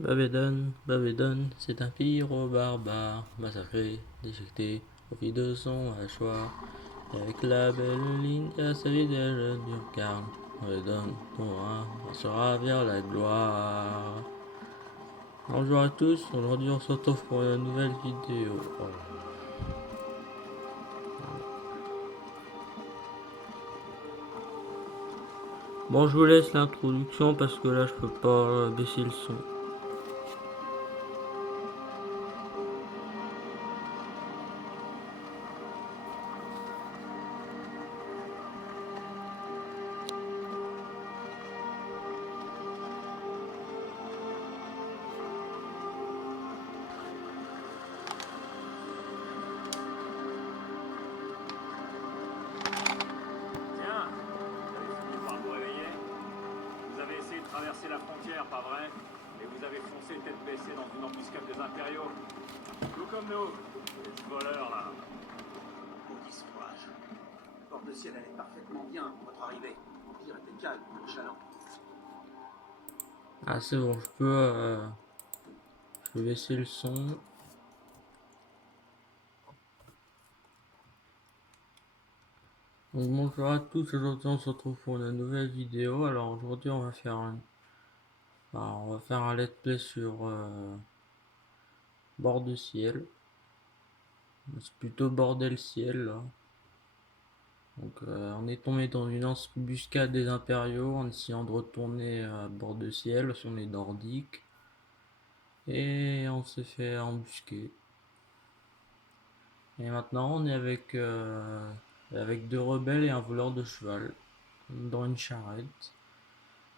Babedon, c'est un pyro barbare, massacré, déchiqueté, profit de son hachoir. Et avec la belle ligne à sa vidéo du carne, Babedon, on sera vers la gloire. Bonjour à tous, aujourd'hui on se retrouve pour une nouvelle vidéo. Oh. Bon, je vous laisse l'introduction parce que là je peux pas baisser le son. Tiens, vous avez fini par vous réveiller. Vous avez essayé de traverser la frontière, pas vrai? Et vous avez foncé tête baissée dans une embuscade des impériaux. Tout comme nous, les voleurs là. Maudit sauvage. Porte de ciel allait parfaitement bien pour votre arrivée. L'Empire était calme, nonchalant. Ah c'est bon, je peux baisser le son. Donc bonjour à tous, aujourd'hui on se retrouve pour une nouvelle vidéo. Alors aujourd'hui on va faire un let's play sur bord de ciel. C'est plutôt bordel ciel là. Donc on est tombé dans une embuscade des impériaux en essayant de retourner à bord de ciel si on est nordique. Et on s'est fait embusquer. Et maintenant on est avec deux rebelles et un voleur de cheval dans une charrette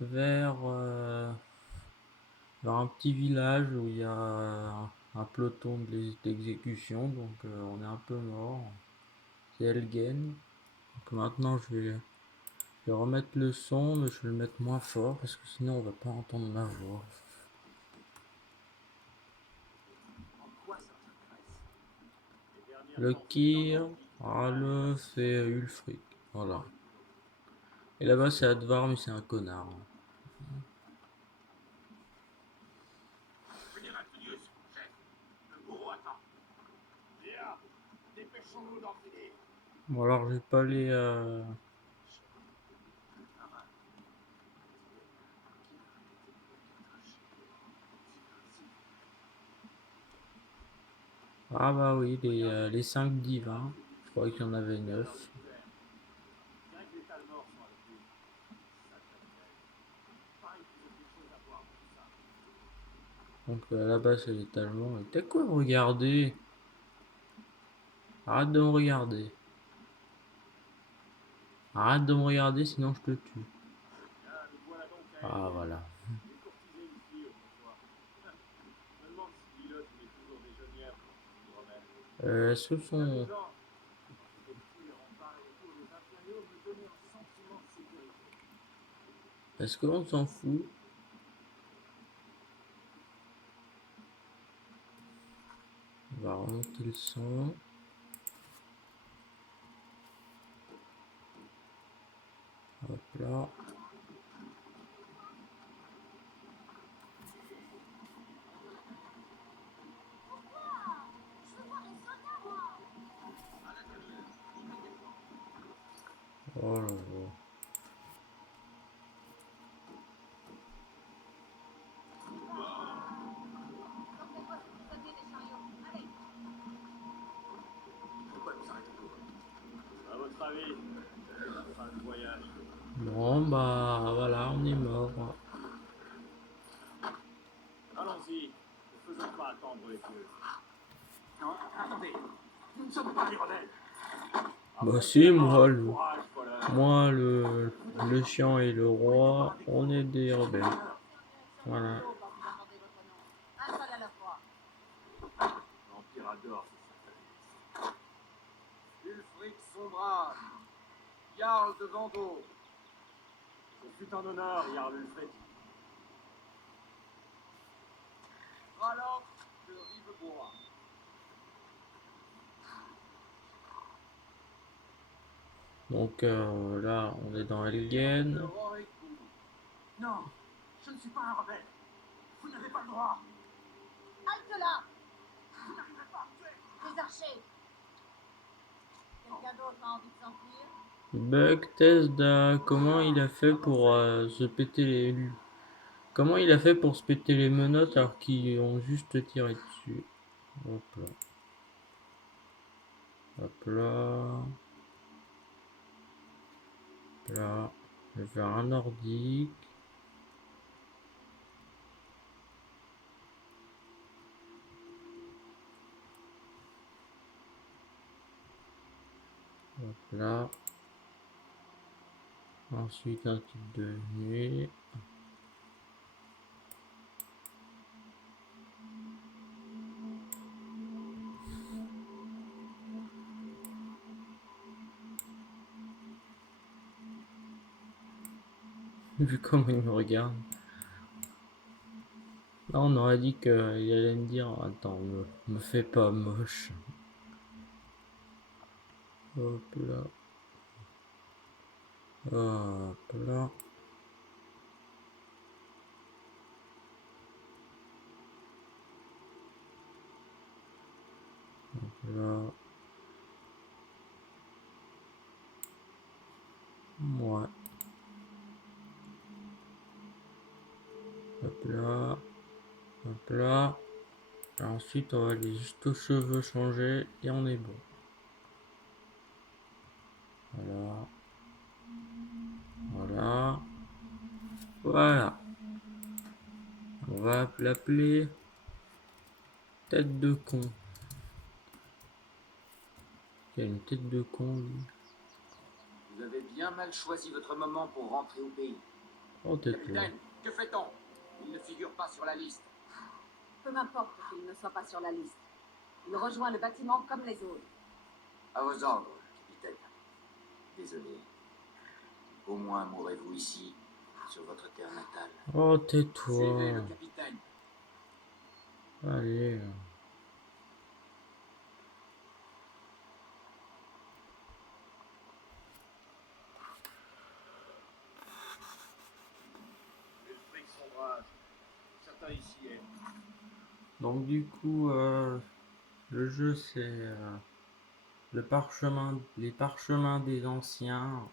vers un petit village où il y a un peloton d'exécution, donc on est un peu mort. C'est Elgen. Donc maintenant je vais remettre le son, mais je vais le mettre moins fort parce que sinon on va pas entendre ma voix. En quoi ça vous intéresse? Les dernières Le conquêtes en Kir, Nordique n'ont pas le intéressé fait Ulfric. Voilà. Et là-bas c'est Advar, mais c'est un connard. Venez Maltonius, chef. Le bourreau attend. Bien. Dépêchons-nous d'en finir. Bon alors je vais pas aller Ah bah oui, les 5 divins. Je croyais qu'il y en avait dans 9. l'univers. On dirait que les Talmors sont avec lui. Sacré bête. Pareil qu'ils ont quelque chose à voir dans tout ça. Donc là-bas c'est les Talmons. Et t'as quoi regarder? Arrête de me regarder. Arrête de me regarder sinon je te tue. Ah, nous voilà donc à Ah Elgin. voilà. J'ai courtisé une fille autrefois. Je me demande si Bilote met toujours des genouillères pour ses hydromels. Est-ce que Il y a son... 2 ans, j'étais petit rempart et autour des impériaux me donnait un sentiment de sécurité. Est-ce qu'on s'en fout? On va remonter le son. Hop là. Oh là là. Pourquoi nous arrêtons-nous? À votre avis, la fin du voyage. Bon bah voilà, on est mort. Allons-y, ne faisons pas attendre les dieux. Non, attendez. Nous ne sommes pas des rebelles. Bah Après si, tes morts, du courage, voleur. moi le chiant et le roi, on est des rebelles. Voilà. L'Empire adore ces satanistes. Ulfric Sombrage, Jarl de Gando. Ce fut un honneur, Jarl Ulfric. Ralof de Rivebois. Donc là, on est dans Elgen. De Rorick. Non, je ne suis pas un rebelle. Vous n'avez pas le grand. Halte là. Les archers. Quelqu'un d'autre a envie de s'enfuir? Bug Tesda, comment il a fait pour se péter les... Comment il a fait pour se péter les menottes alors qu'ils ont juste tiré dessus? Hop là. Hop là. Hop là. Je vais faire un nordique. Hop là. Ensuite un type de nuit. Vu comment il me regarde. Là, on aurait dit qu'il allait me dire attends, me fais pas moche. Hop là. Hop là. Hop là. Ouais. Hop là. Hop là. Et ensuite, on va aller juste aux cheveux changer et on est bon. Voilà. Voilà. Voilà. On va l'appeler tête de con. Il y a une tête de con, lui. Vous avez bien mal choisi votre moment pour rentrer au pays. Oh, tais-toi. Capitaine, que fait-on? Il ne figure pas sur la liste. Peu m'importe qu'il ne soit pas sur la liste. Il rejoint le bâtiment comme les autres. À vos ordres, capitaine. Désolé. Au moins mourrez-vous ici, sur votre terre natale. Oh, Suivez tais-toi. le capitaine. Allez. L'esprit de son rage. Certains ici aiment. Donc, du coup, le jeu, c'est le parchemin, les parchemins des anciens,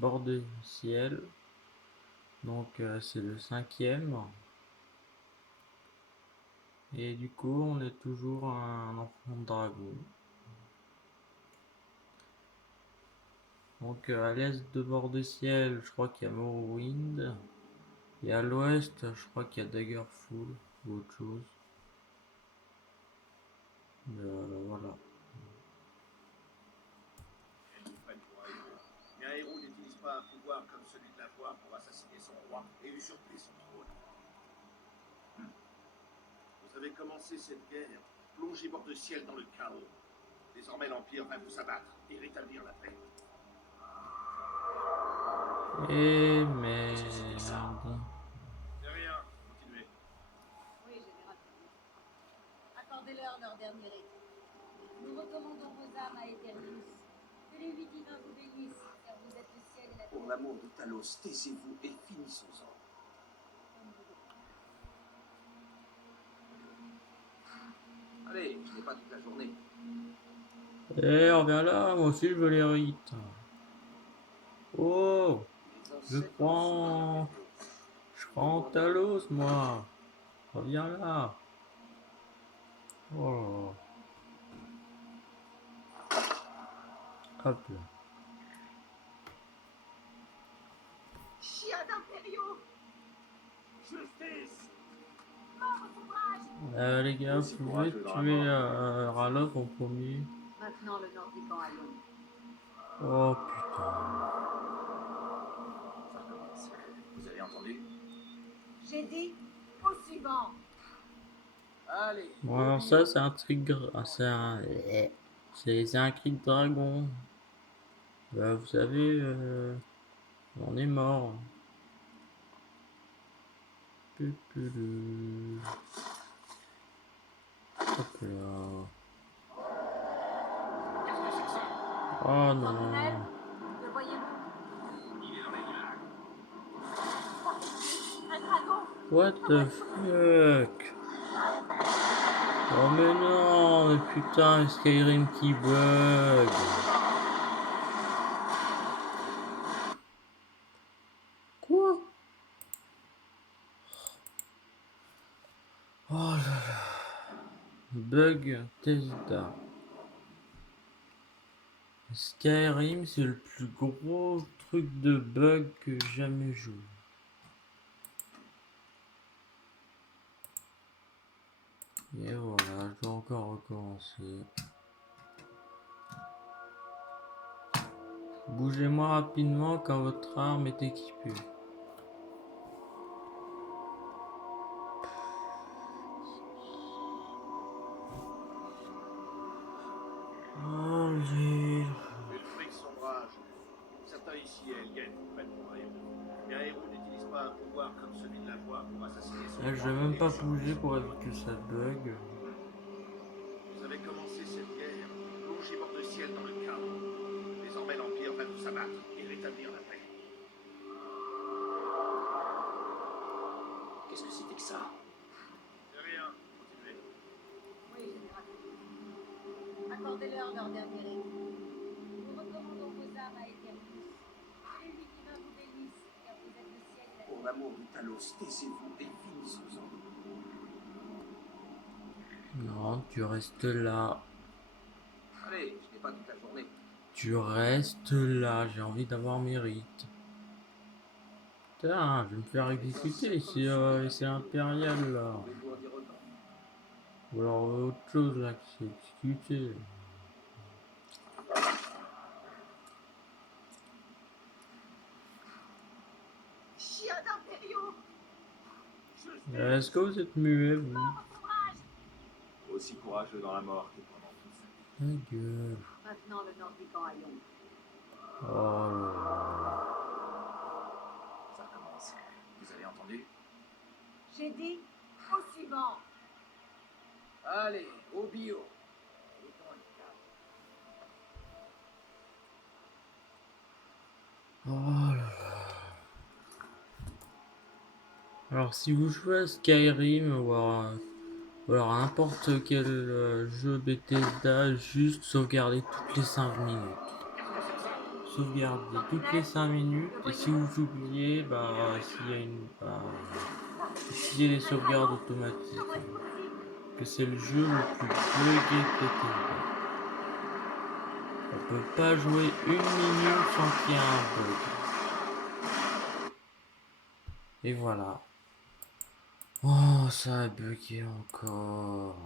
bord de ciel. Donc, c'est le 5e. Et du coup, on est toujours un enfant de dragon. Donc, à l'est de bord de ciel, je crois qu'il y a Morrowind. Et à l'ouest, je crois qu'il y a Daggerfall ou autre chose. Voilà. Elles nous prennent pour un héros. Mais un héros n'utilise pas un pouvoir comme celui de la voix pour assassiner son roi et usurper son trône. Vous avez commencé cette guerre, plongé bord de ciel dans le chaos. Désormais, l'Empire va vous abattre et rétablir la paix. Et merde. C'est rien, continuez. Oui, général. Accordez-leur leur dernier rite. Nous recommandons vos âmes à Eternius. Que les 8 divins vous bénissent, car vous êtes le ciel et la terre. Pour l'amour de Talos, taisez-vous et finissons-en. Allez, je n'ai pas toute la journée. Eh, reviens là, moi aussi je veux les rites. Oh, je prends Talos, moi. Reviens là. Oh, hop là. Chien d'impériaux! Justice! Mort au sauvage! Les gars, vous pouvez tuer Ralof en premier. Maintenant le nord du camp à Lyon. Oh putain. Ça recommence. Vous avez entendu? J'ai dit au suivant. Allez. Bon alors ça c'est un truc, c'est un cri de dragon. Bah, vous savez, on est mort. Pupulu. Hop là. Qu'est-ce que c'est que ça? Oh non. Colonel, le voyez-vous? Il est dans les nuages. Un dragon! What the fuck? Oh mais non, mais putain, Skyrim qui bug. Quoi? Oh là là. Bug Tesla. Skyrim, c'est le plus gros truc de bug que j'ai jamais joué. Et voilà, je dois encore recommencer. Bougez-moi rapidement quand votre arme est équipée. Allez. Ulfric Sombrage. Certains ici et Elgen comprennent mourir. Mais un héros n'utilise pas un pouvoir comme celui de la voix pour assassiner son Là, je vais roi même et pas les bouger pour empêcher. éviter que ça bug. Vous avez commencé cette guerre, rouge et bord de ciel dans le chaos. Désormais, l'Empire va nous abattre et rétablir la paix. Qu'est-ce que c'était que ça? C'est rien, continuez. Oui, général. Accordez-leur leur dernier rite. Nous recommandons vos âmes à Eternius. Que les huit divins vous bénissent, car vous êtes le ciel et la Pour l'amour de Talos, taisez-vous et finissons-en. Non, tu restes là. Allez, je n'ai pas toute la journée. Tu restes là, j'ai envie d'avoir mes rites. Putain, je vais me faire exécuter, c'est impérial là. Pouvez-vous en dire autant? Ou alors autre chose là qui s'est exécuté. chien d'impériaux! Est-ce que vous êtes muet, vous? Aussi courageux dans la mort que pendant toute sa vie. Ta gueule. Maintenant, le nord du camp à Lyon. Oh là là. Ça recommence. Vous avez entendu? J'ai dit au suivant. Allez, au bio. Oh là là. Alors si vous jouez à Skyrim ou alors à n'importe quel jeu Bethesda, juste sauvegardez toutes les 5 minutes. Sauvegardez toutes les 5 minutes et si vous oubliez, s'il y a les sauvegardes automatiques. Que c'est le jeu le plus buggé de Bethesda. On peut pas jouer une minute sans qu'il y ait un bug. Et voilà. Oh, ça a bugué encore.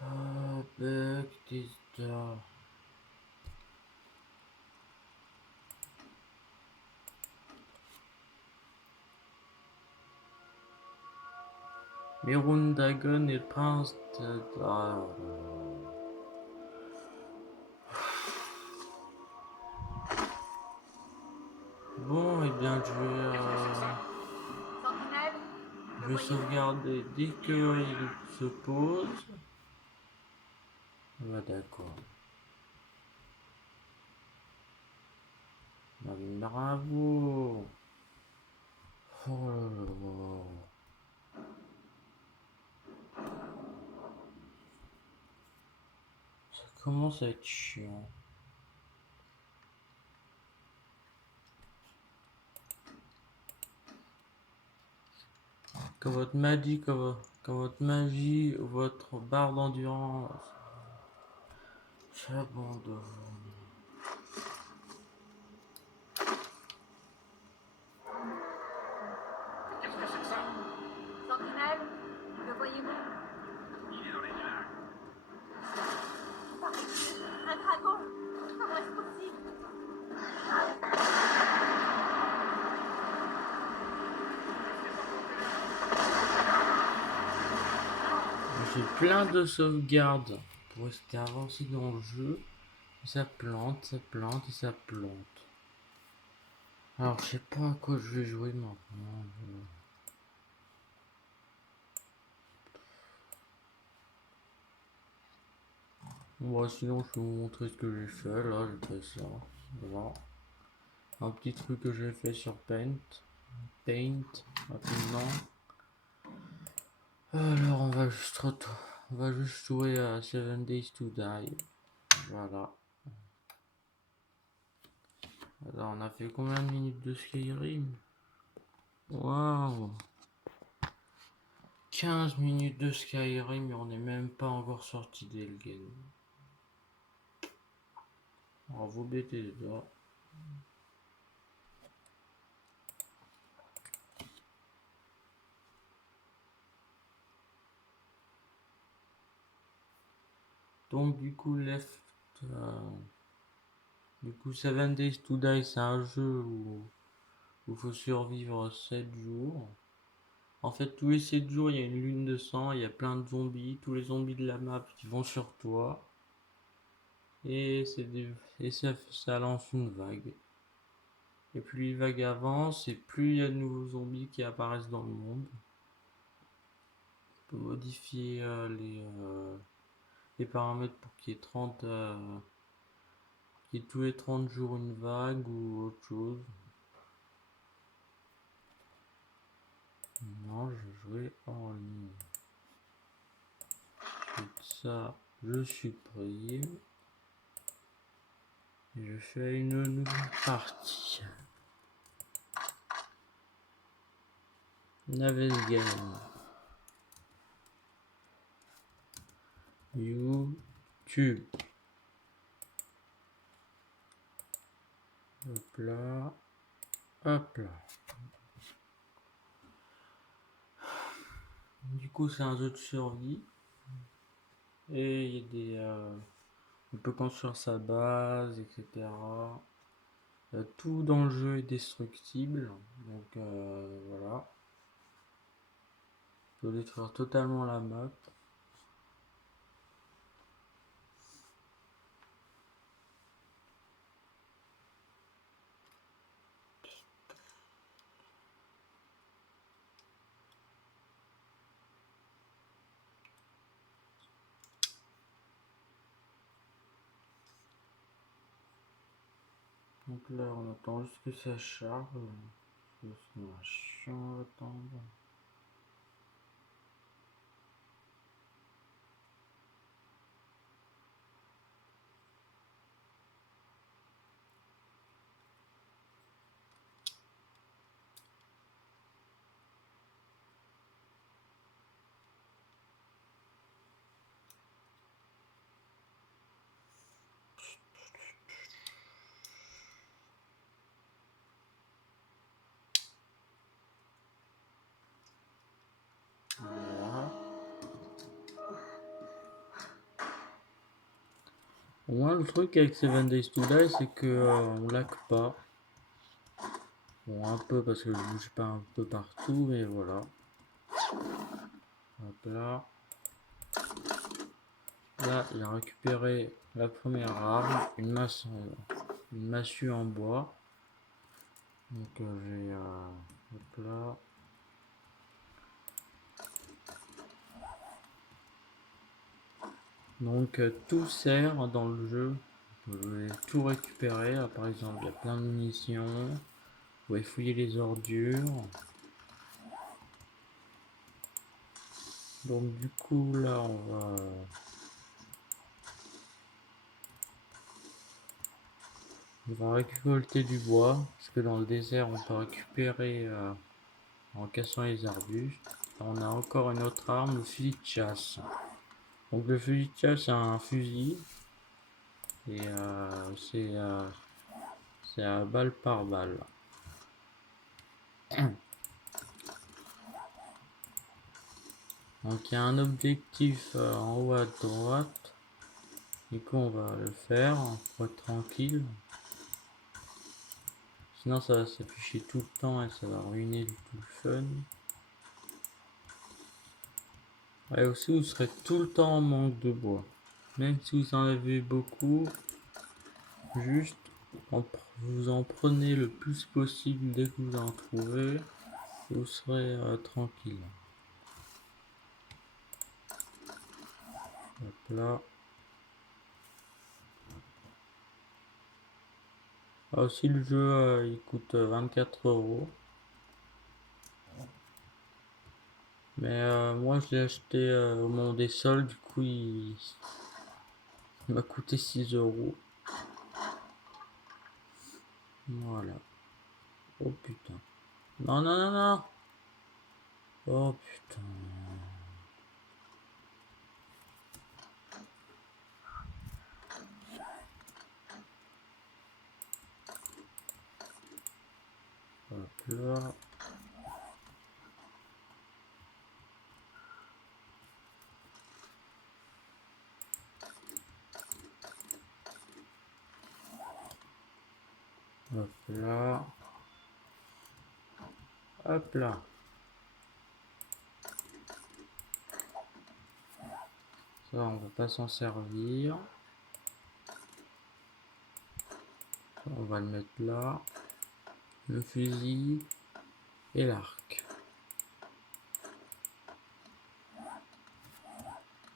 Ah, Bethesda. Mirundagon et le prince de... Ah, bon, et bien Sentinelle, je vais sauvegarder dès qu'il se pose. Ah, d'accord. Ah, bravo. Oh là là. Ça commence à être chiant. Que votre magie, votre barre d'endurance s'abandonne. Qu'est-ce que c'est que ça? Sentinelle, le voyez-vous? Il est dans les nuages. Un dragon! Comment est-ce possible? J'ai plein de sauvegardes pour rester avancé dans le jeu. Et ça plante, ça plante et ça plante. Alors je sais pas à quoi je vais jouer maintenant. Bon, sinon je vais vous montrer ce que j'ai fait là, j'ai fait ça. Voilà. Un petit truc que j'ai fait sur Paint. Rapidement. Alors on va juste jouer à 7 Days to Die. Voilà. Alors on a fait combien de minutes de Skyrim? Waouh! 15 minutes de Skyrim mais on n'est même pas encore sorti d'Elgen. On va vous bêter les doigts. Donc du coup du coup 7 Days to Die c'est un jeu où il faut survivre 7 jours. En fait tous les 7 jours il y a une lune de sang, il y a plein de zombies, tous les zombies de la map qui vont sur toi. Et ça lance une vague. Et plus les vagues avancent, et plus il y a de nouveaux zombies qui apparaissent dans le monde. On peut modifier les paramètres pour qu'il y ait 30 qu'il y ait tous les 30 jours une vague ou autre chose. Non, je jouais en ligne. Donc ça, je supprime. Et je fais une nouvelle partie. Navigame. YouTube. Hop là. Hop là. Du coup, c'est un jeu de survie. Et il y a on peut construire sa base, etc. Tout dans le jeu est destructible. Donc voilà. On peut détruire totalement la map. Donc là, on attend juste que ça charge. C'est chiant à attendre. Voilà. Au moins, le truc avec 7 Days to Die, c'est que on lag pas. Bon, un peu parce que je bouge pas un peu partout, mais voilà. Hop là. Là, j'ai récupéré la première arme, une massue en bois. Donc j'ai hop là. Donc tout sert dans le jeu. Vous pouvez tout récupérer. Là, par exemple, il y a plein de munitions. Vous pouvez fouiller les ordures. Donc du coup là on va récolter du bois. Parce que dans le désert on peut récupérer en cassant les arbustes. On a encore une autre arme, le fusil de chasse. Donc le fusil de chasse c'est un fusil. Et c'est à balle par balle. Donc il y a un objectif en haut à droite. Du coup on va le faire pour être tranquille. Sinon ça va s'afficher tout le temps et ça va ruiner tout le fun. Et aussi vous serez tout le temps en manque de bois. Même si vous en avez beaucoup, juste vous en prenez le plus possible dès que vous en trouvez. Et vous serez tranquille. Hop là. Ah, aussi le jeu il coûte 24 €. Mais moi je l'ai acheté au moment des soldes, du coup il m'a coûté 6 €. Voilà. Oh putain. Non, non, non, non. Oh putain. Hop là. Hop là. Hop là. Ça, on va pas s'en servir. On va le mettre là. Le fusil et l'arc.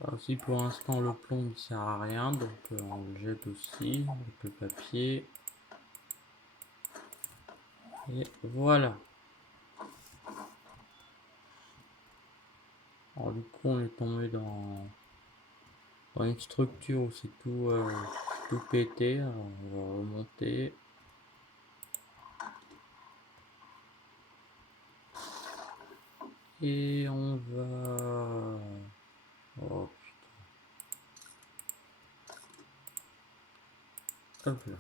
Alors, si pour l'instant le plomb ne sert à rien, donc on le jette aussi avec le papier. Et voilà. Alors du coup on est tombé dans une structure où c'est tout pété. Alors, on va remonter. Et on va... Oh putain. Hop là.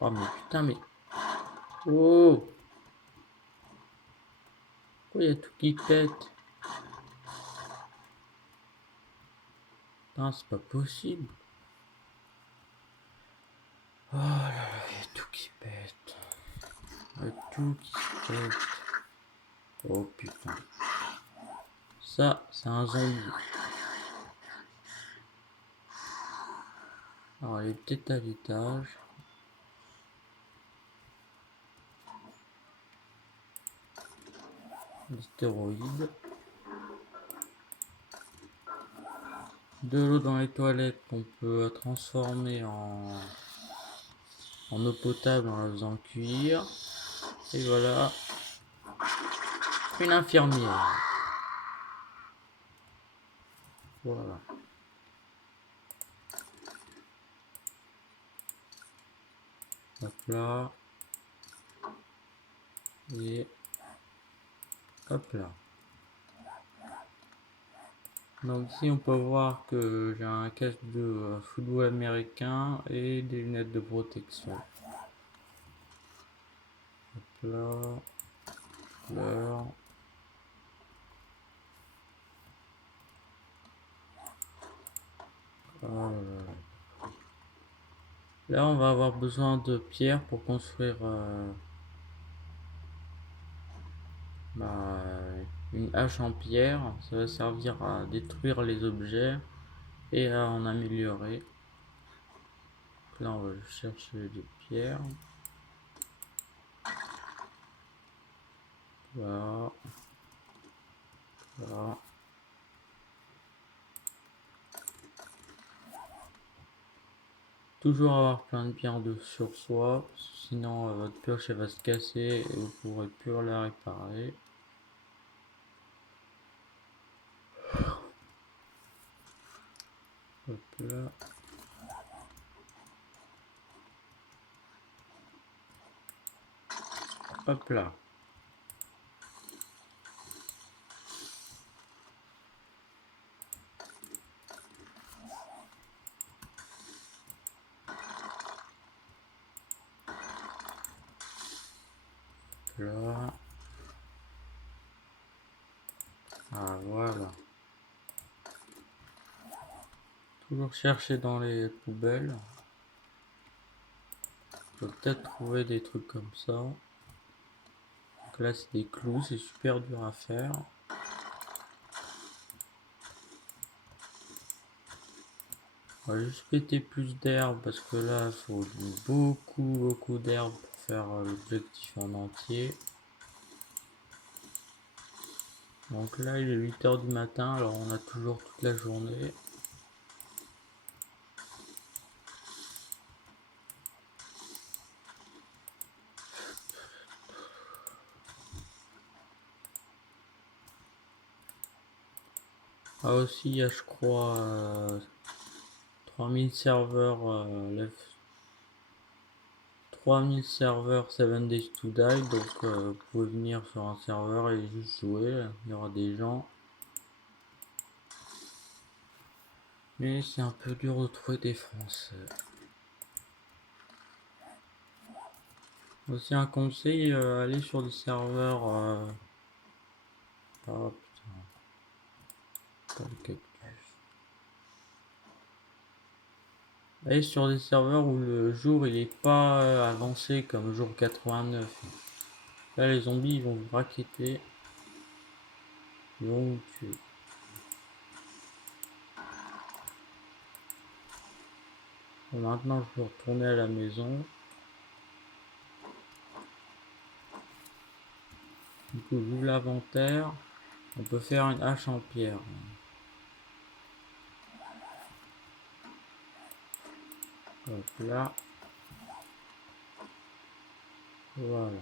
Oh mais putain mais... Oh! Pourquoi il y a tout qui pète? Non, c'est pas possible. Oh là là, il y a tout qui pète. Il y a tout qui se pète. Oh putain. Ça, c'est un zombie. Alors, il est peut-être à l'étage. Des stéroïdes. De l'eau dans les toilettes qu'on peut transformer en eau potable en la faisant cuire. Et voilà. Une infirmière. Voilà. Hop là. Et hop là. Donc ici on peut voir que j'ai un casque de football américain et des lunettes de protection. Hop là. Fleur. Oh là là. Là on va avoir besoin de pierres pour construire une hache en pierre. Ça va servir à détruire les objets et à en améliorer. Donc là on va chercher des pierres. Voilà. Voilà. Toujours avoir plein de pierres sur soi, sinon votre pioche elle va se casser et vous pourrez plus la réparer. Hop là. Hop là. Là. Ah voilà. Toujours chercher dans les poubelles. On peut peut-être trouver des trucs comme ça. Donc là c'est des clous, c'est super dur à faire. On va juste péter plus d'herbe parce que là il faut beaucoup d'herbe pour faire l'objectif en entier. Donc là il est 8 h du matin, alors on a toujours toute la journée. Ah aussi, il y a je crois 3000 serveurs 3000 serveurs 7 Days to Die, donc vous pouvez venir sur un serveur et juste jouer, il y aura des gens. Mais c'est un peu dur de trouver des Français. Aussi un conseil, aller sur des serveurs... Oh putain, pas le cactus. Aller sur des serveurs où le jour il est pas avancé comme jour 89. Là les zombies ils vont vous raqueter. Ils vont vous tuer. Bon, maintenant je peux retourner à la maison. Du coup j'ouvre l'inventaire. On peut faire une hache en pierre. Hop là. Voilà.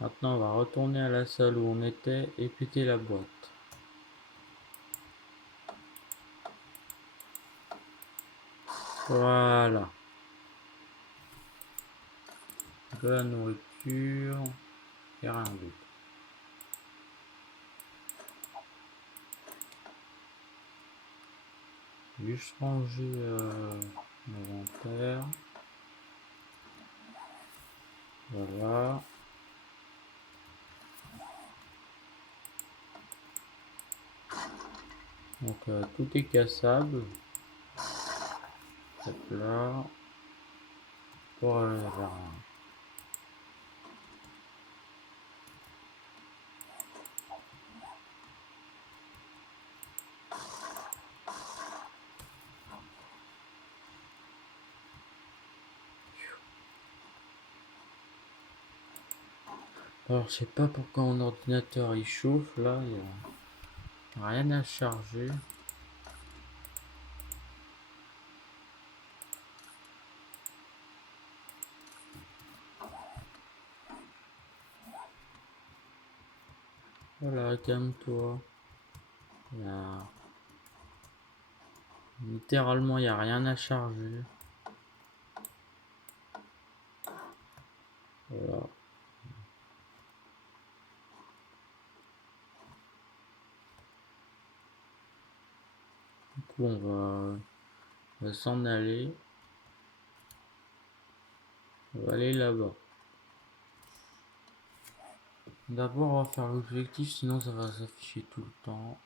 Maintenant on va retourner à la salle où on était et péter la boîte. Voilà. De la nourriture et rien d'autre. Juste ranger l'inventaire. Voilà. Donc tout est cassable. Hop là. Pour aller vers un. Alors je sais pas pourquoi mon ordinateur il chauffe là, il y a rien à charger. Voilà, calme-toi. Là. Littéralement il y a rien à charger. Voilà. Du coup on va s'en aller. On va aller là-bas. D'abord on va faire l'objectif, sinon ça va s'afficher tout le temps.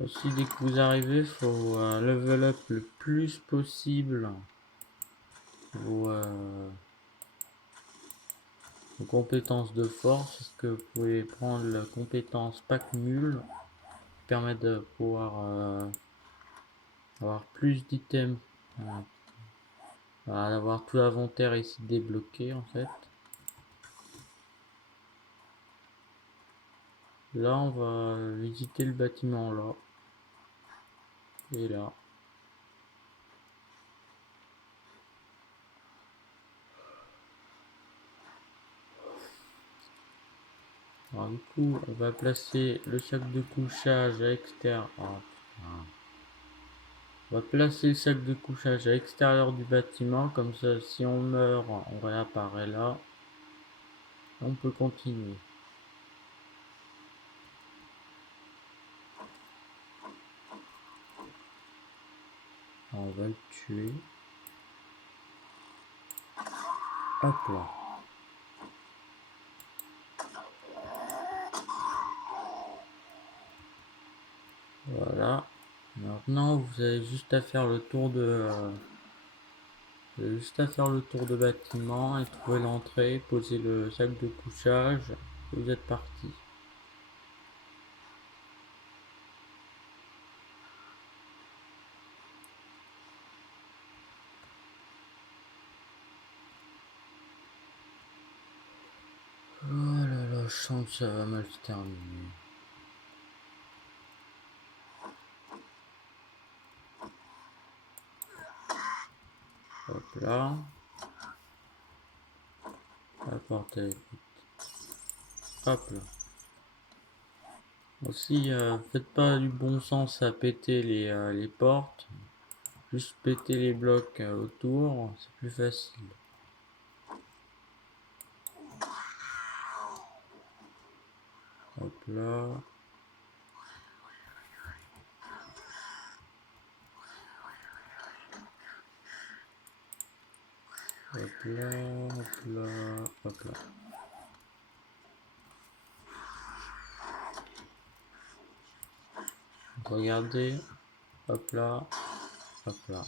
Aussi dès que vous arrivez, faut level up le plus possible vos compétences de force, parce que vous pouvez prendre la compétence pack mule qui permet de pouvoir avoir plus d'items, d'avoir tout l'inventaire ici débloqué en fait. Là on va visiter le bâtiment là et là. Alors du coup on va placer le sac de couchage à l'extérieur. On va placer le sac de couchage à l'extérieur du bâtiment, comme ça si on meurt on réapparaît là. On peut continuer. On va le tuer. Hop là. Voilà. Maintenant vous avez juste à faire le tour de bâtiment et trouver l'entrée, poser le sac de couchage et vous êtes parti. Oh là là, je sens que ça va mal se terminer. là. La porte est... Hop là. Aussi, faites pas du bon sens à péter les portes. Juste péter les blocs autour, c'est plus facile. Hop là. Hop là, hop là, hop là. Donc, regardez, hop là, hop là.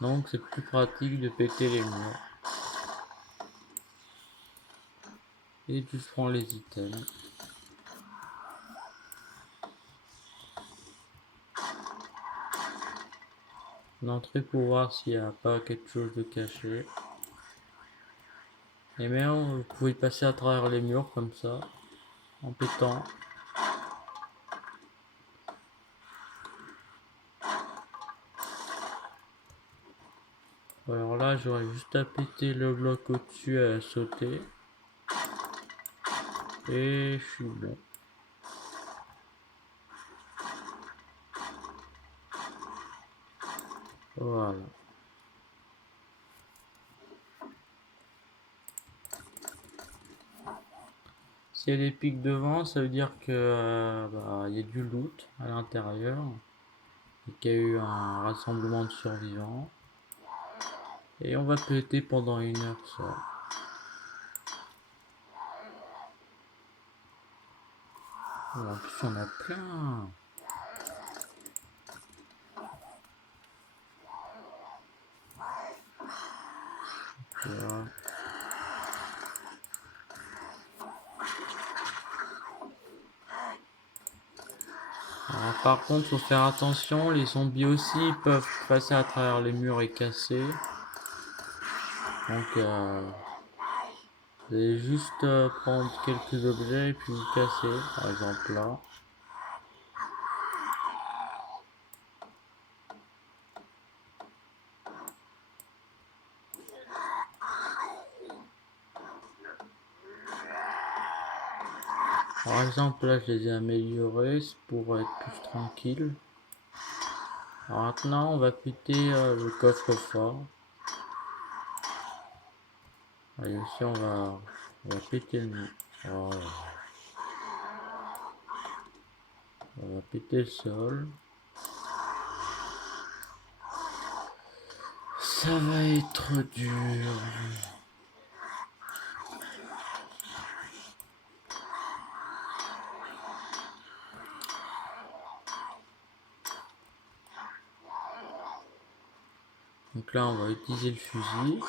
Donc c'est plus pratique de péter les murs. Et tu prends les items. Une entrée pour voir s'il n'y a pas quelque chose de caché. Et même vous pouvez passer à travers les murs comme ça, en pétant. Alors là, j'aurais juste à péter le bloc au-dessus et à sauter. Et je suis bon. Voilà. S'il y a des pics devant, ça veut dire que y a du loot à l'intérieur. Et qu'il y a eu un rassemblement de survivants. Et on va péter pendant 1 heure ça. Oh, en plus on a plein. Voilà. Alors, par contre, faut faire attention, les zombies aussi peuvent passer à travers les murs et casser. Donc, vous allez juste prendre quelques objets et puis vous casser, par exemple là. Par exemple, là, je les ai améliorés pour être plus tranquille. Alors maintenant, on va péter le coffre-fort. Et aussi, on va péter le mur. Voilà. On va péter le sol. Ça va être dur. Donc là, on va utiliser le fusil.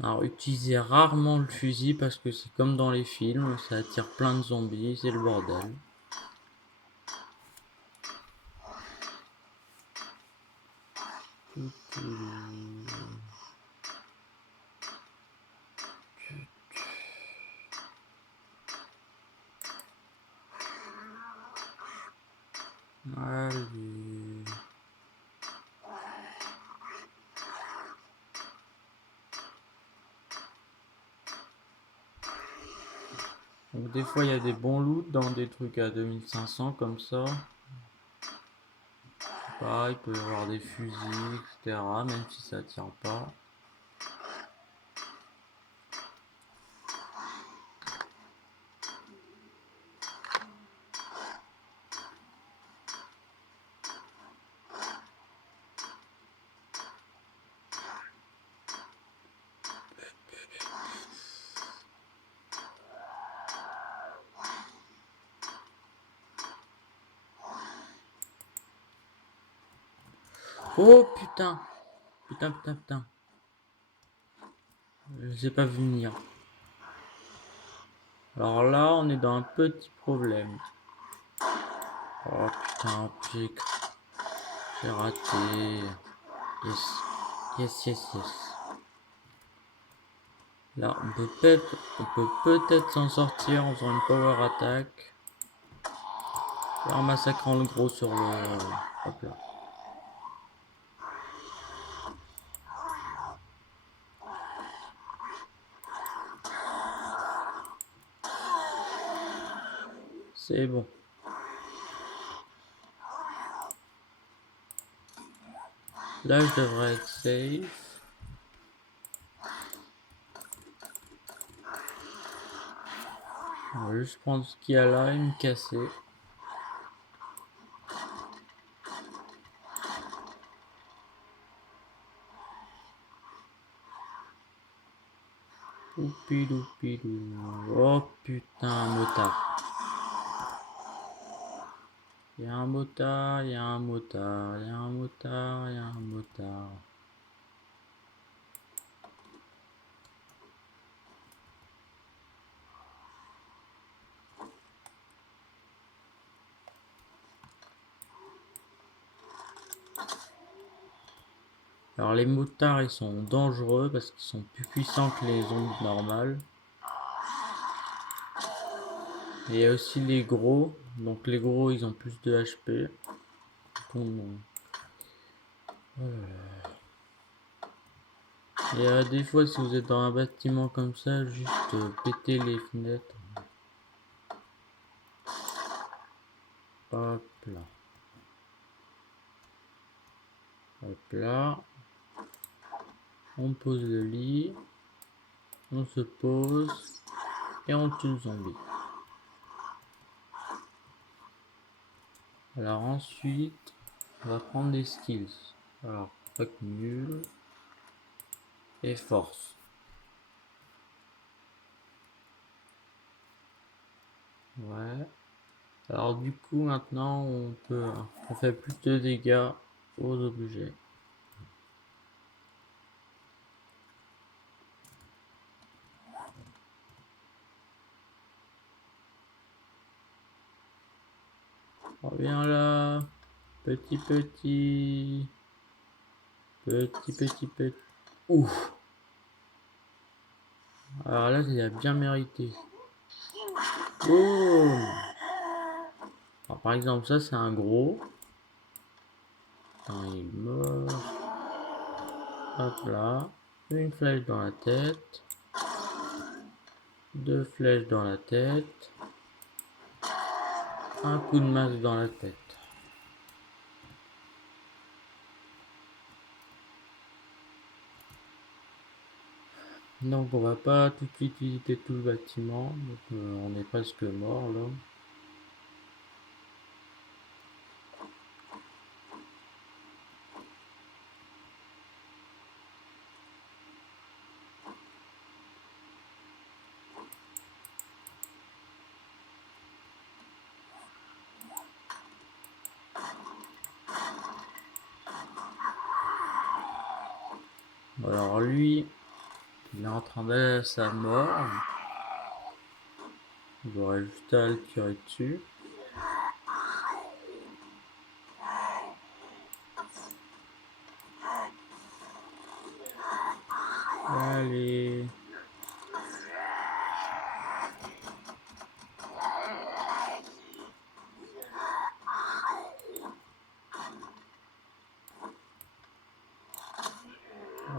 Alors, utilisez rarement le fusil parce que c'est comme dans les films, ça attire plein de zombies, c'est le bordel. Allez. Donc des fois il y a des bons loots dans des trucs à 2500 comme ça. Pareil, il peut y avoir des fusils, etc. Même si ça tire pas. Oh putain! Putain, putain, putain. Je les ai pas vu venir. Alors là, on est dans un petit problème. Oh putain, j'ai raté. Yes. Yes, yes, yes. Là, on peut peut-être s'en sortir en faisant une power attack. Et en massacrant le gros sur le... Hop là. C'est bon. Là, je devrais être safe. On va juste prendre ce qu'il y a là et me casser. Oupidou. Oh putain, un motard. Y'a un motard, y'a un motard, y'a un motard, y'a un motard. Alors les motards ils sont dangereux parce qu'ils sont plus puissants que les zombies normales. Et il y a aussi les gros, donc les gros ils ont plus de HP. Et des fois si vous êtes dans un bâtiment comme ça, juste péter les fenêtres. Hop là. Hop là. On pose le lit. On se pose. Et on tue le zombie. Alors ensuite, on va prendre des skills. Alors, fuck nul. Et force. Ouais. Alors du coup maintenant on fait plus de dégâts aux objets. Reviens là, petit. Ouf. Alors là il a bien mérité. Oh. Alors, par exemple ça c'est un gros. Attends, il meurt. Hop là. Une flèche dans la tête. 2 flèches dans la tête. Un coup de masse dans la tête. Donc on va pas tout de suite visiter tout le bâtiment. Donc, on est presque mort là. Alors lui, il est en train d'aller à sa mort. Il aurait juste à le tirer dessus. Allez.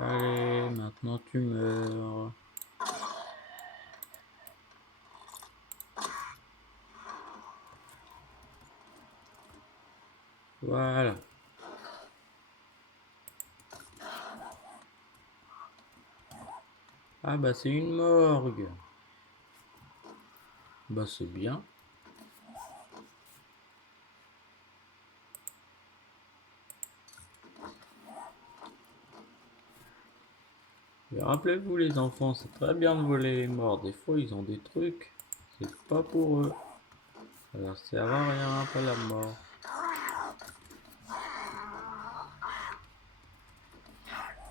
Allez, maintenant tu meurs. Voilà. Ah bah c'est une morgue. Bah c'est bien. Mais rappelez-vous les enfants, c'est très bien de voler les morts. Des fois ils ont des trucs. C'est pas pour eux. Alors ça sert à rien, pas la mort.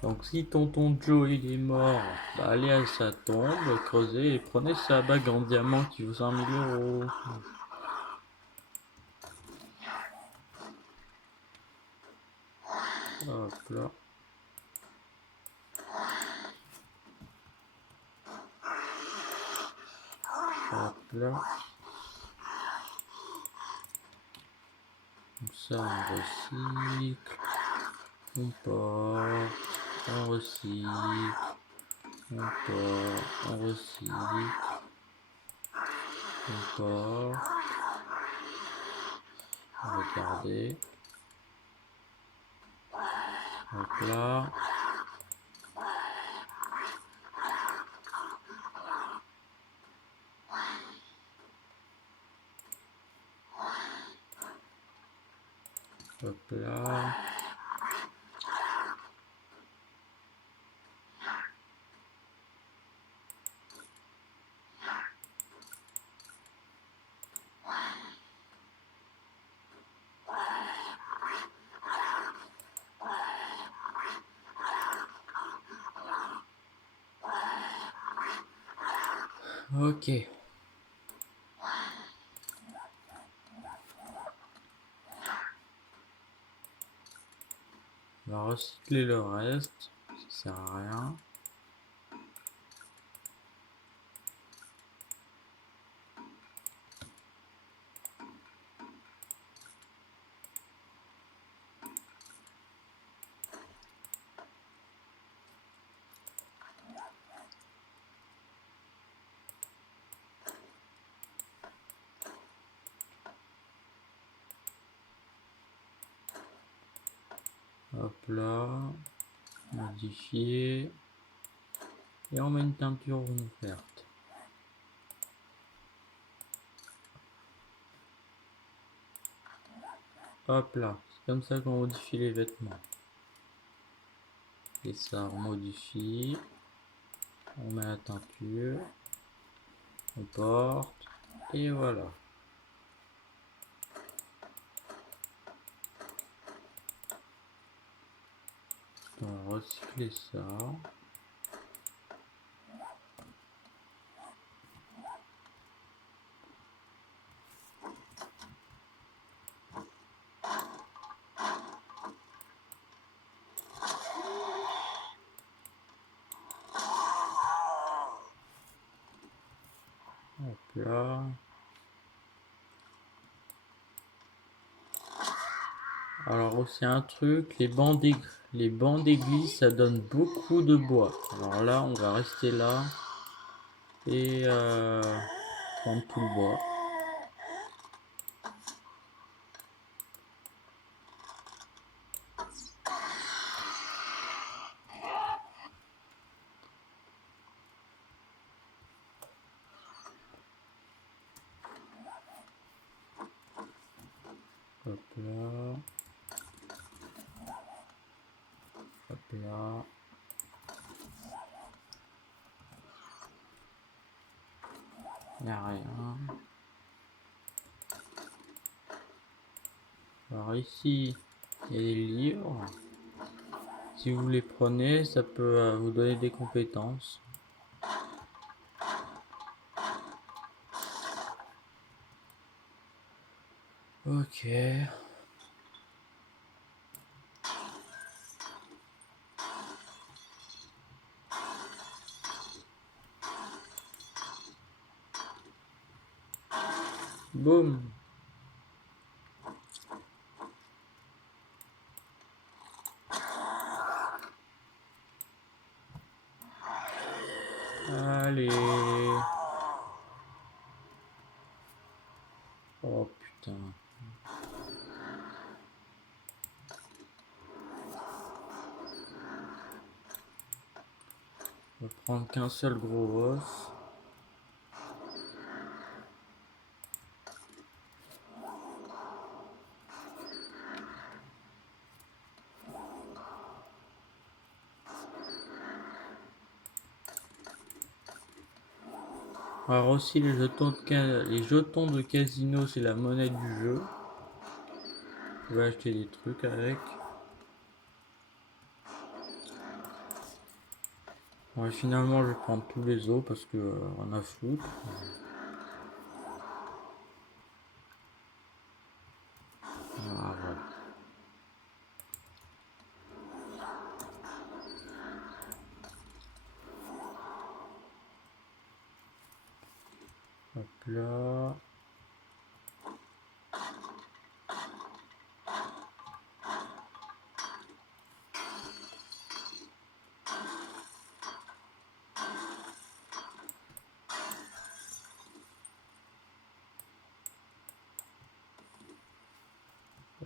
Donc si tonton Joe il est mort, bah allez à sa tombe, creusez et prenez sa bague en diamant qui vaut 5000 €. Hop là. Hop là. Comme ça, on recycle. On porte. On recycle. On porte. On recycle. On porte. Regardez. Hop là. Hop là. Ok. On va recycler le reste. Ça sert à rien. Hop là. Modifier. Et on met une teinture verte. Hop là. C'est comme ça qu'on modifie les vêtements. Et ça, on modifie. On met la teinture. On porte. Et voilà. On va recycler ça. Hop là. Alors aussi un truc, les bancs d'église, ça donne beaucoup de bois. Alors là, on va rester là et prendre tout le bois. Hop là. Hop là. Il n'y a rien. Alors ici, il y a des livres. Si vous les prenez, ça peut vous donner des compétences. Ok. Boum. Allez. Oh putain. On va prendre qu'un seul gros os. Alors aussi les jetons de casino, c'est la monnaie du jeu. Je vais acheter des trucs avec. Ouais, finalement je vais prendre tous les os parce que on a foutre. Ah, voilà. Hop là.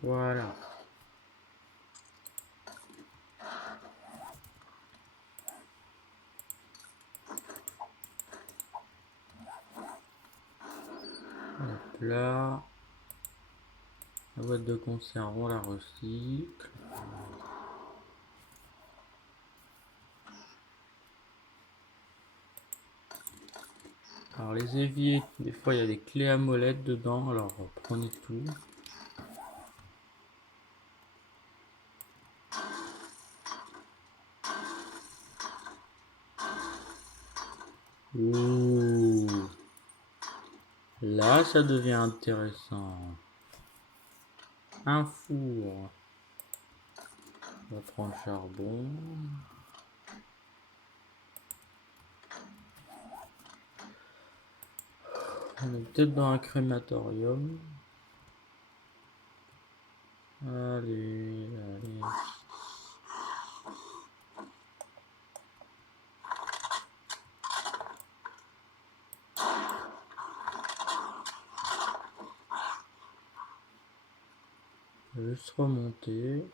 Voilà. Hop là. La boîte de conserve, on la recycle. Alors les éviers, des fois il y a des clés à molette dedans, alors prenez tout. Ouh. Là ça devient intéressant. Un four. On va prendre charbon. On est peut-être dans un crématorium. Allez, allez. Je vais juste remonter.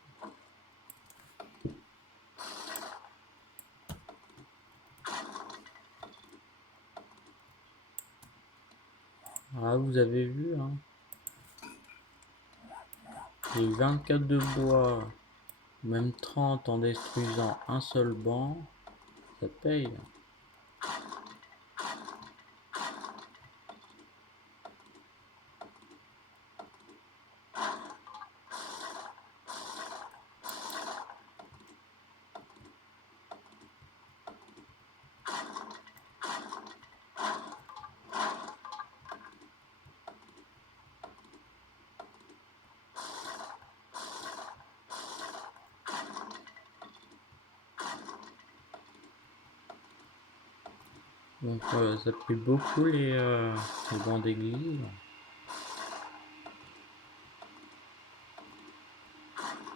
Ah, vous avez vu, hein. J'ai eu 24 de bois, même 30 en détruisant un seul banc. Ça paye. Donc ça pue beaucoup les bancs d'église.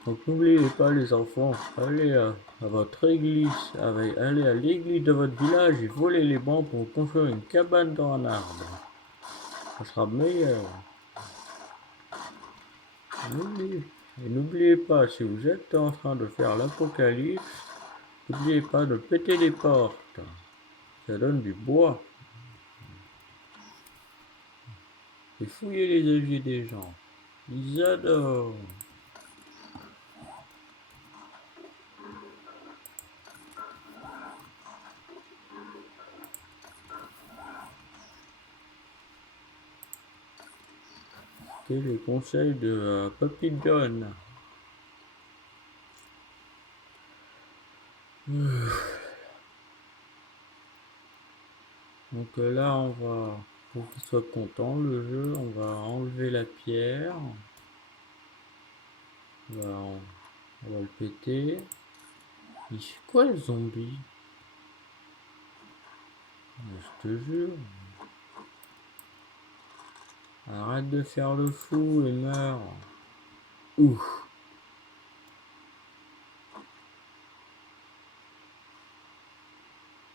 Donc n'oubliez pas les enfants, allez à votre église, allez à l'église de votre village et volez les bancs pour construire une cabane dans un arbre. Ça sera meilleur. Et n'oubliez pas, si vous êtes en train de faire l'apocalypse, n'oubliez pas de péter les portes. Ça donne du bois. Et fouillez les éviers des gens. Ils adorent. C'est les conseils de Papy John. Donc là, on va, pour qu'il soit content, le jeu, on va enlever la pierre. On va le péter. Il fait quoi le zombie? Je te jure. Arrête de faire le fou et meurs. Ouf.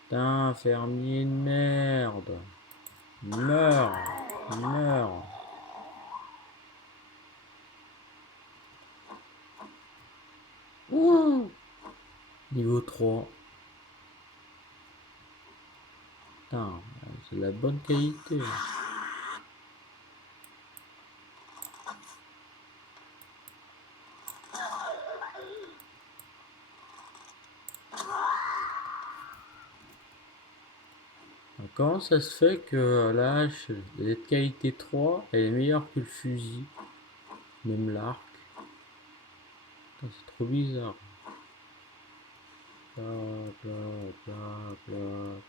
Putain, fermier de merde. Meurs. Meurs. Ouh. Niveau 3. Putain, c'est de la bonne qualité. Comment ça se fait que la hache de qualité 3 elle est meilleure que le fusil? Même l'arc. C'est trop bizarre. Bla bla bla bla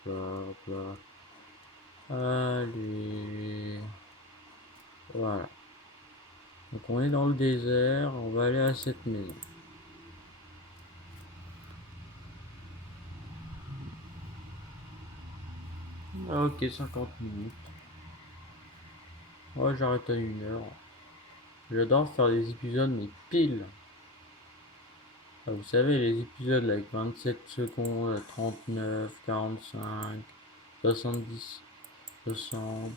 bla bla. Allez. Voilà. Donc on est dans le désert, on va aller à cette maison. Ah, ok, 50 minutes. Ouais, j'arrête à 1 heure. J'adore faire des épisodes, mais pile. Ah, vous savez, les épisodes là, avec 27 secondes, 39, 45, 70, 60.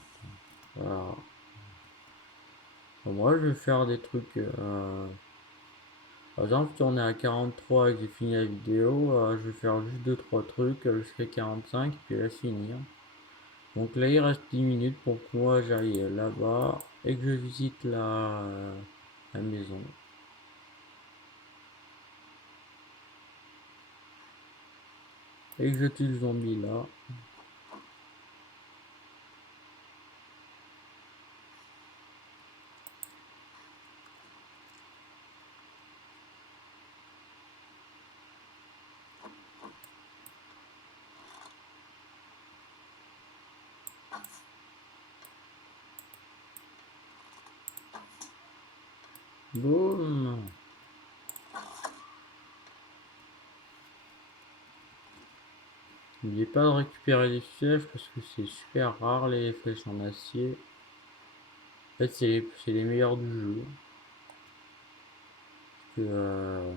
Voilà. Bon, moi, je vais faire des trucs. Par exemple, si on est à 43 et que j'ai fini la vidéo, je vais faire juste 2-3 trucs jusqu'à 45 et puis la finir. Donc là, il reste 10 minutes pour que moi j'aille là-bas et que je visite la maison. Et que je tue le zombie là. Boum! N'oubliez pas de récupérer les flèches parce que c'est super rare les flèches en acier. En fait, c'est les meilleurs du jeu. Parce que,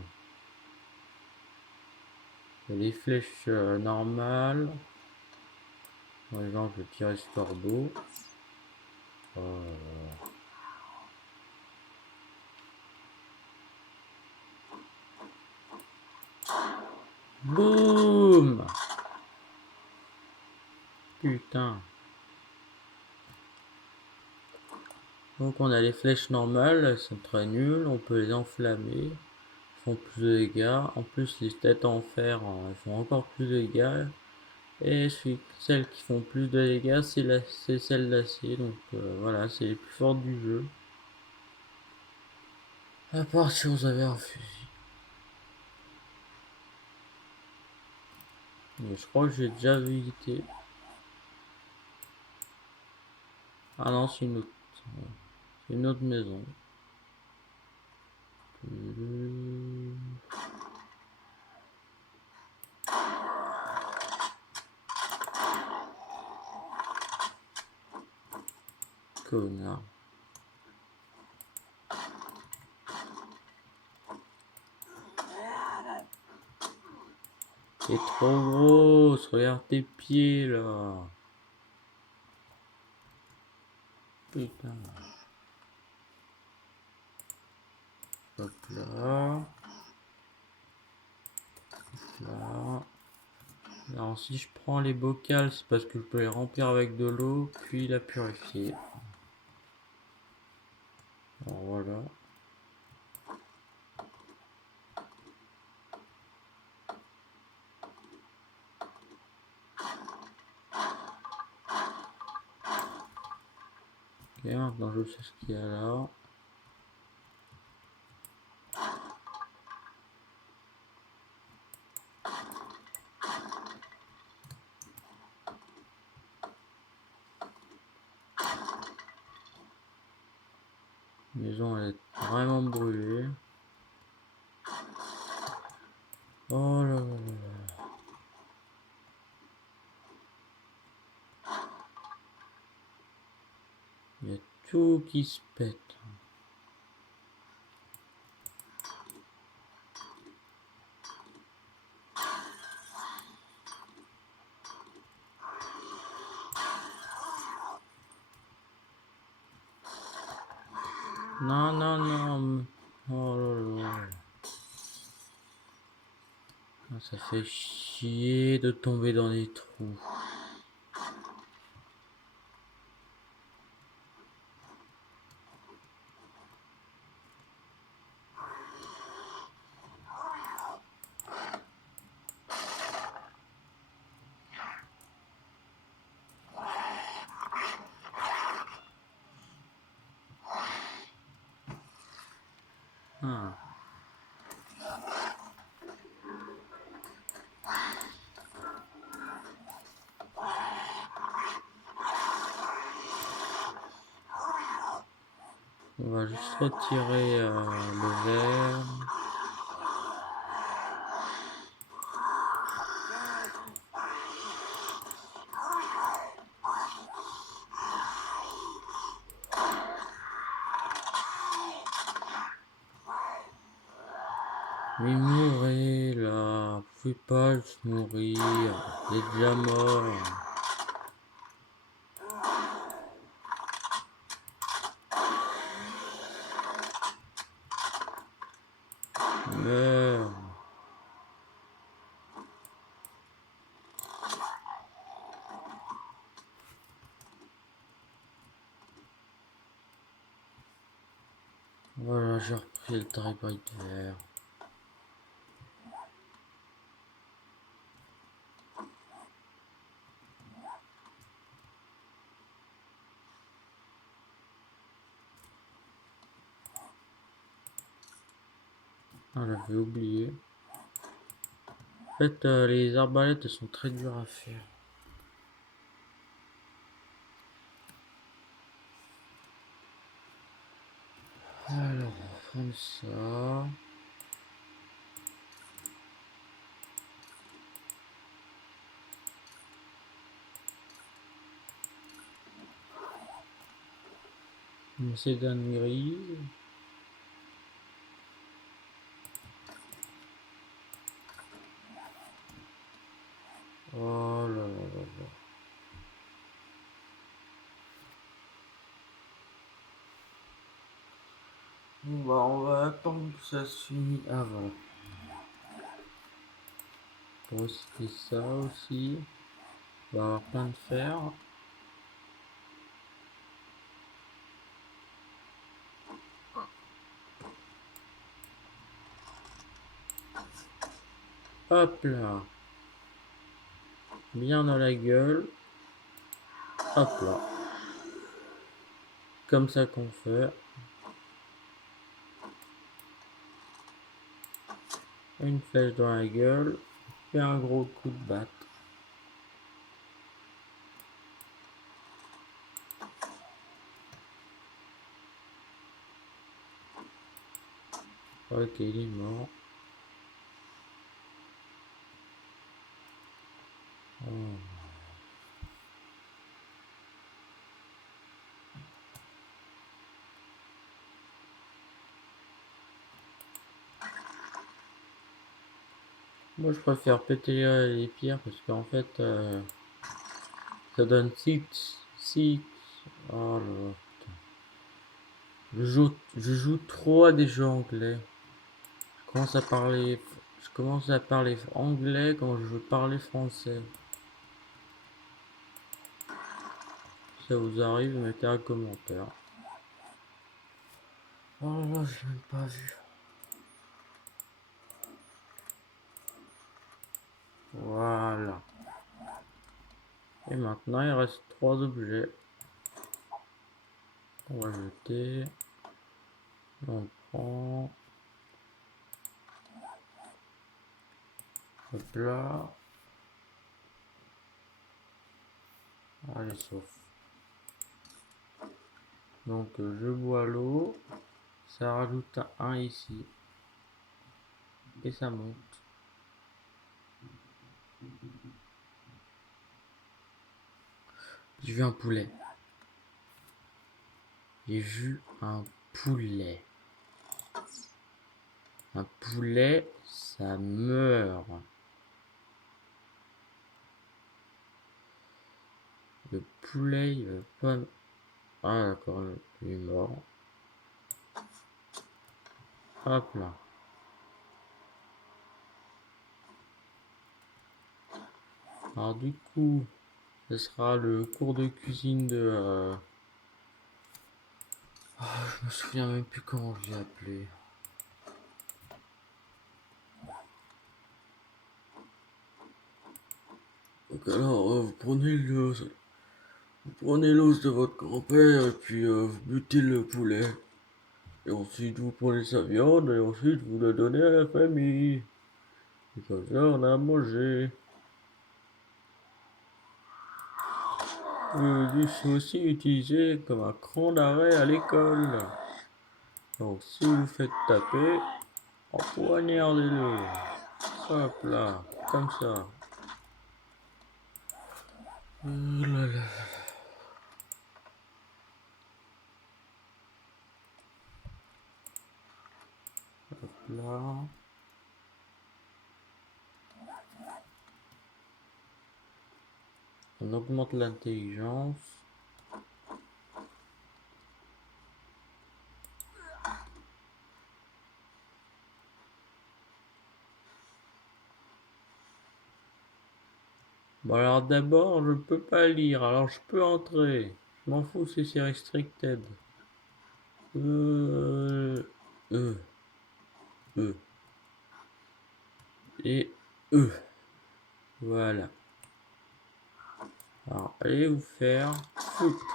les flèches normales. Par exemple, je vais tirer ce corbeau. Boum! Putain. Donc on a les flèches normales, elles sont très nulles, on peut les enflammer, elles font plus de dégâts. En plus les têtes en fer, elles font encore plus de dégâts. Et celles qui font plus de dégâts, c'est celles d'acier. Donc voilà, c'est les plus fortes du jeu. À part si vous avez un fusil. Mais je crois que j'ai déjà visité. Ah non, c'est une autre. C'est une autre maison. Connard. T'es trop grosse, regarde tes pieds là. Putain. Hop là. Là. Alors si je prends les bocals, c'est parce que je peux les remplir avec de l'eau, puis la purifier. Alors voilà. Ok, maintenant je sais ce qu'il y a là. La maison elle est vraiment brûlée. Oh là là là là. Il y a tout qui se pète. Non, non, non. Oh là là. Ah, ça fait chier de tomber dans les trous. Ah. On va juste retirer le verre. Mais mourrez là, vous pouvez pas juste mourir, vous êtes déjà mort. Meurs. Voilà, j'ai repris le typewriter. Ah, j'avais oublié. En fait, les arbalètes elles sont très dures à faire. Alors, on va prendre ça. C'est d'une grise. Oh là là là là. Bon bah on va attendre que ça se finisse. Ah voilà. Pour recycler ça aussi. On va avoir plein de fer. Hop là. Bien dans la gueule. Hop là. Comme ça qu'on fait. Une flèche dans la gueule. Et un gros coup de batte. Ok, il est mort. Oh. Moi je préfère péter les pierres parce qu'en fait ça donne 6. Oh là là, putain. Je joue trop à des jeux anglais. Je commence à parler anglais quand je veux parler français. Si ça vous arrive, mettez un commentaire. Oh là là, j'ai même pas vu. Voilà. Et maintenant, il reste 3 objets. On va jeter. On prend. Hop là. Allez, sauf. Donc, je bois l'eau. Ça rajoute un ici. Et ça monte. J'ai vu un poulet. J'ai vu un poulet. Un poulet, ça meurt. Le poulet, il va pas... Ah d'accord, il est mort. Hop là. Alors du coup, ce sera le cours de cuisine de... je me souviens même plus comment je l'ai appelé. Donc alors, vous prenez l'os de votre grand-père et puis vous butez le poulet. Et ensuite vous prenez sa viande et ensuite vous la donnez à la famille. Et comme ça on a à manger. C'est aussi utilisé comme un cran d'arrêt à l'école. Donc si vous faites taper, empoignardez-le. Hop là, comme ça. Oh là là. Hop là. On augmente l'intelligence. Bon alors d'abord, je peux pas lire, alors je peux entrer. Je m'en fous si c'est restricted. E. Et E. Voilà. Alors, allez vous faire foutre.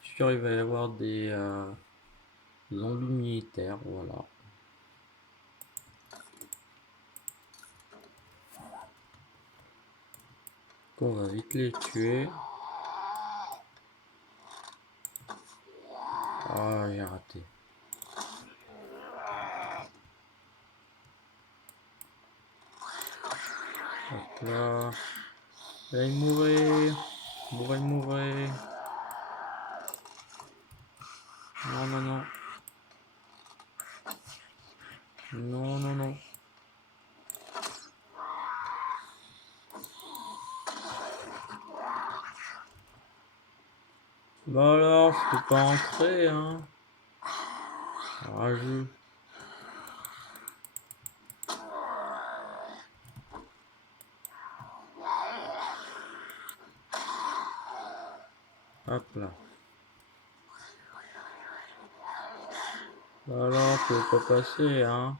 Je suis sûr il va y avoir des zombies militaires, voilà. On va vite les tuer. Ah, j'ai raté. Hop là. Allez mourir. Mourir. Non, non, non. Non, non, non. Bah alors, je peux pas entrer, hein. Rageux. Hop là. Bah alors, je peux pas passer, hein.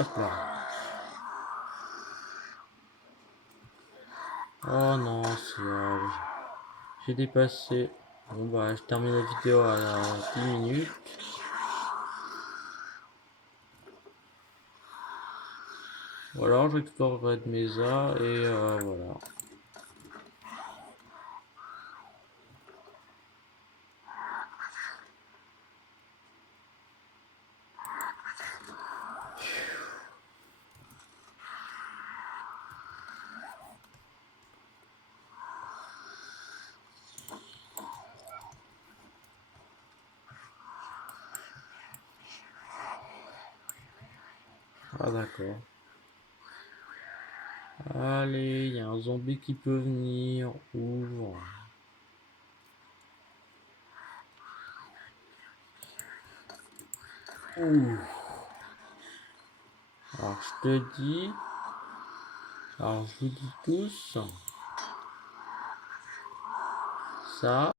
Hop là. Oh non, j'ai dépassé. Bon bah, je termine la vidéo à 10 minutes. Voilà, j'explore Red Mesa et voilà. Ah d'accord. Allez, il y a un zombie qui peut venir. Ouvre. Ouh. Alors je te dis. Alors je vous dis tous. Ça.